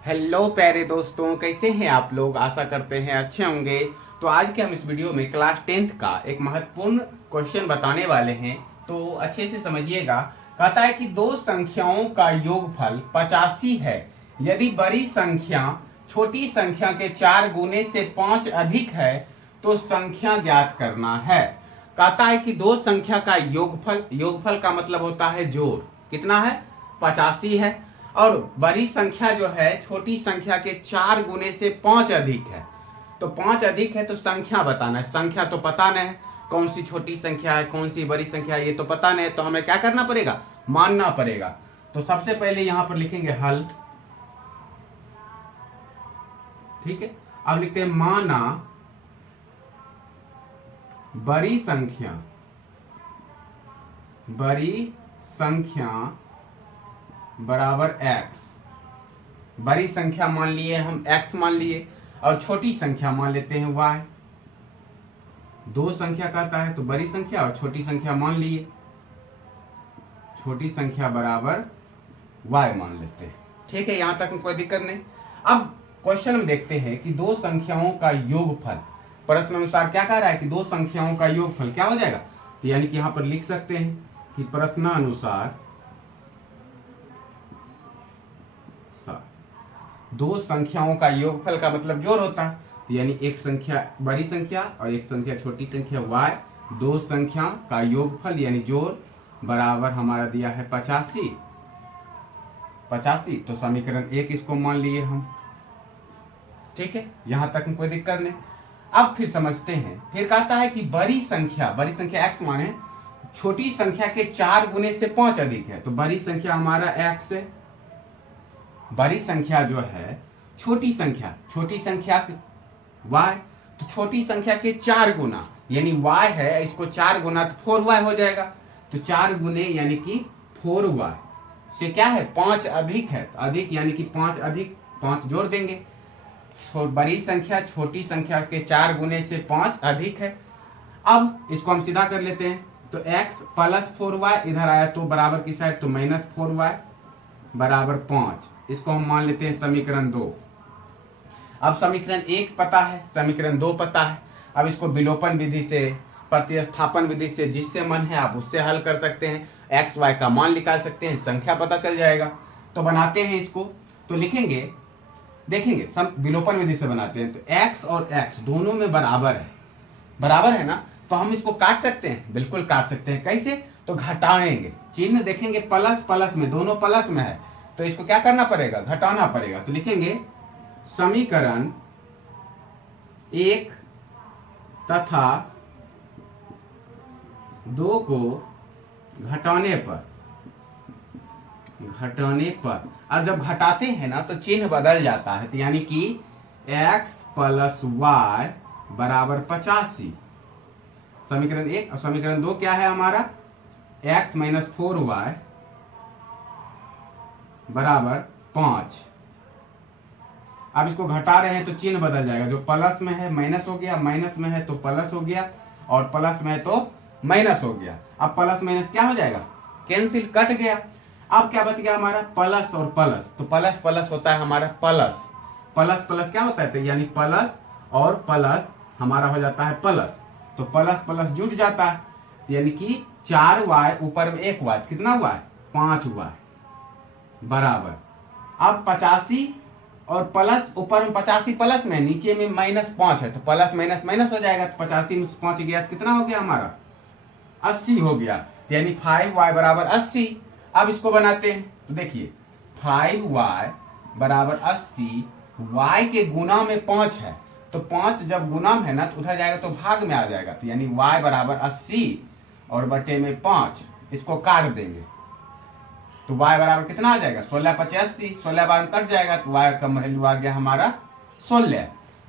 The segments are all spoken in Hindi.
हेलो प्यारे दोस्तों, कैसे हैं आप लोग। आशा करते हैं अच्छे होंगे। तो आज के हम इस वीडियो में क्लास 10th का एक महत्वपूर्ण क्वेश्चन बताने वाले हैं, तो अच्छे से समझिएगा। कहता है कि दो संख्याओं का योगफल 85 है यदि बड़ी संख्या छोटी संख्या के 4 गुने से 5 अधिक है तो संख्या ज्ञात करना है। कहता है कि दो संख्या का योगफल का मतलब होता है जोड़। कितना है? 85 है। और बड़ी संख्या जो है छोटी संख्या के 4 गुने से 5 अधिक है। तो 5 अधिक है तो संख्या बताना है। संख्या तो पता नहीं है कौन सी छोटी संख्या है कौन सी बड़ी संख्या है, ये तो पता नहीं है, तो हमें क्या करना पड़ेगा? मानना पड़ेगा। तो सबसे पहले यहां पर लिखेंगे हल। ठीक है, अब लिखते हैं माना बड़ी संख्या बराबर x। बड़ी संख्या मान लिए हम x मान लिए और छोटी संख्या मान लेते हैं y। दो संख्या कहता है तो बड़ी संख्या और छोटी संख्या मान लिए, छोटी संख्या बराबर y मान लेते हैं। ठीक है, यहां तक कोई दिक्कत नहीं। अब क्वेश्चन में देखते हैं कि दो संख्याओं का योगफल, प्रश्न अनुसार क्या कह रहा है कि दो संख्याओं का योगफल क्या हो जाएगा। तो यानी कि यहां पर लिख सकते हैं कि प्रश्नानुसार दो संख्याओं का योगफल का मतलब जोड़ होता है। तो यानी एक संख्या बड़ी संख्या और एक संख्या छोटी संख्या y, दो संख्या का योगफल यानी जोड़ बराबर हमारा दिया है 85। तो समीकरण 1 इसको मान लिए हम। ठीक है, यहां तक कोई दिक्कत नहीं। अब फिर समझते हैं। फिर कहता है कि बड़ी संख्या x माने छोटी संख्या के 4 गुने से 5 अधिक है। तो बड़ी संख्या हमारा x है। बड़ी संख्या जो है छोटी संख्या y, तो छोटी संख्या के 4 गुना यानी y है, इसको 4 गुना तो 4y हो जाएगा। तो 4 गुने यानी कि 4y से क्या है 5 अधिक है। अधिक यानी कि 5 अधिक 5 जोड़ देंगे। बड़ी संख्या छोटी संख्या के 4 गुने से 5 अधिक है। अब इसको हम सीधा कर लेते हैं। तो x प्लस 4y इधर आया तो बराबर की साइड तो माइनस 4y बराबर 5। इसको हम मान लेते हैं समीकरण 2। अब समीकरण 1 पता है, समीकरण 2 पता है। अब इसको विलोपन विधि से, प्रतिस्थापन विधि से, जिससे मन है आप उससे हल कर सकते हैं। एक्स वाई का मान निकाल सकते हैं, संख्या पता चल जाएगा। तो बनाते हैं इसको। तो लिखेंगे, देखेंगे विलोपन विधि से बनाते हैं। तो x और x दोनों में बराबर है ना। तो हम इसको काट सकते हैं, बिल्कुल काट सकते हैं। कैसे? तो घटाएंगे, चिन्ह देखेंगे प्लस प्लस में, दोनों प्लस में है तो इसको क्या करना पड़ेगा? घटाना पड़ेगा। तो लिखेंगे समीकरण 1 तथा 2 को घटाने पर और जब घटाते हैं ना तो चिन्ह बदल जाता है। तो यानी कि x प्लस वाई बराबर 85। समीकरण 1 और समीकरण 2 क्या है हमारा? x माइनस 4y बराबर 5। अब इसको घटा रहे हैं तो चिन्ह बदल जाएगा। जो प्लस में है माइनस हो गया, माइनस में है तो प्लस हो गया और प्लस में है तो माइनस हो गया। अब प्लस माइनस क्या हो जाएगा? कैंसिल, कट गया। अब क्या बच गया हमारा? प्लस और प्लस। तो प्लस प्लस होता है हमारा प्लस, प्लस प्लस क्या होता है? तो यानी प्लस और प्लस हमारा हो जाता है प्लस। तो प्लस प्लस जुट जाता है। तो यानी कि 4y ऊपर में 1y, कितना हुआ है? 5y बराबर। अब 85 और प्लस, ऊपर में 85 प्लस में, नीचे में माइनस 5 है तो प्लस माइनस माइनस हो जाएगा। तो 85 में 5 गया तो कितना हो गया हमारा? 80 हो गया। तो यानी 5y बराबर 80। अब इसको बनाते हैं तो देखिए 5y बराबर 80, y के गुना में 5 है तो 5 जब गुना में है ना तो उधर जाएगा तो भाग में आ जाएगा। तो यानी y बराबर 80 और बटे में 5, इसको काट देंगे तो y बराबर कितना आ जाएगा? 16 5 80, 16 बार में कट जाएगा तो y का वैल्यू आ गया हमारा 16।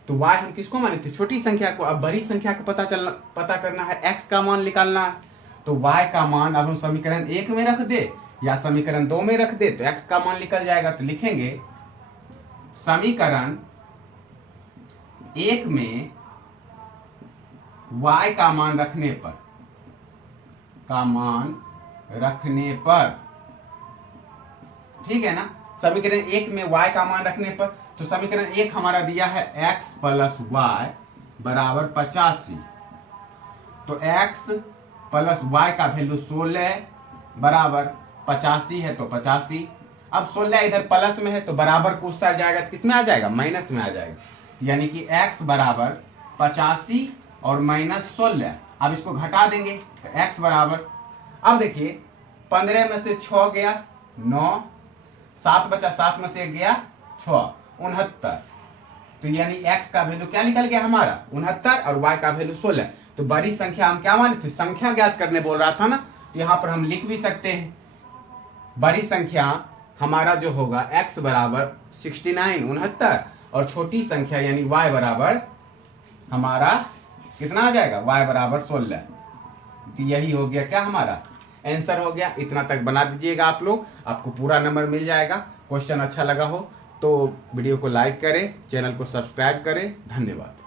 तो y हम किसको माने थे? छोटी संख्या को। अब बड़ी संख्या को पता करना है, x का मान निकालना है। तो y का मान अब हम समीकरण 1 में रख दे या समीकरण 2 में रख दे तो x का मान निकल जाएगा। तो लिखेंगे समीकरण 1 में y का मान रखने पर, ठीक है ना। समीकरण 1 में y का मान रखने पर, तो समीकरण 1 हमारा दिया है x प्लस वाई बराबर 85। तो x प्लस वाई का वैल्यू 16 बराबर 85 है, तो 85। अब 16 इधर प्लस में है तो बराबर को उस साइड जाएगा तो किस में आ जाएगा, माइनस में आ जाएगा, यानी कि x बराबर 85 और माइनस 16। अब इसको घटा देंगे तो x बराबर, अब देखिए 15 में से 6 गया 9, 7 बचा, 7 में से 1 गया 6, 69। तो यानी x का वैल्यू क्या निकल गया हमारा 69 और y का वैल्यू 16। तो बड़ी संख्या हम क्या माने थे, संख्या ज्ञात करने बोल रहा था ना, तो यहाँ पर हम लिख भी सकते हैं बड़ी संख्या हमारा जो होगा x बराबर 69 69 और छोटी संख्या यानी y बराबर हमारा कितना आ जाएगा, y बराबर 16। तो यही हो गया क्या हमारा आंसर हो गया। इतना तक बना दीजिएगा आप लोग, आपको पूरा नंबर मिल जाएगा। क्वेश्चन अच्छा लगा हो तो वीडियो को लाइक करें, चैनल को सब्सक्राइब करें। धन्यवाद।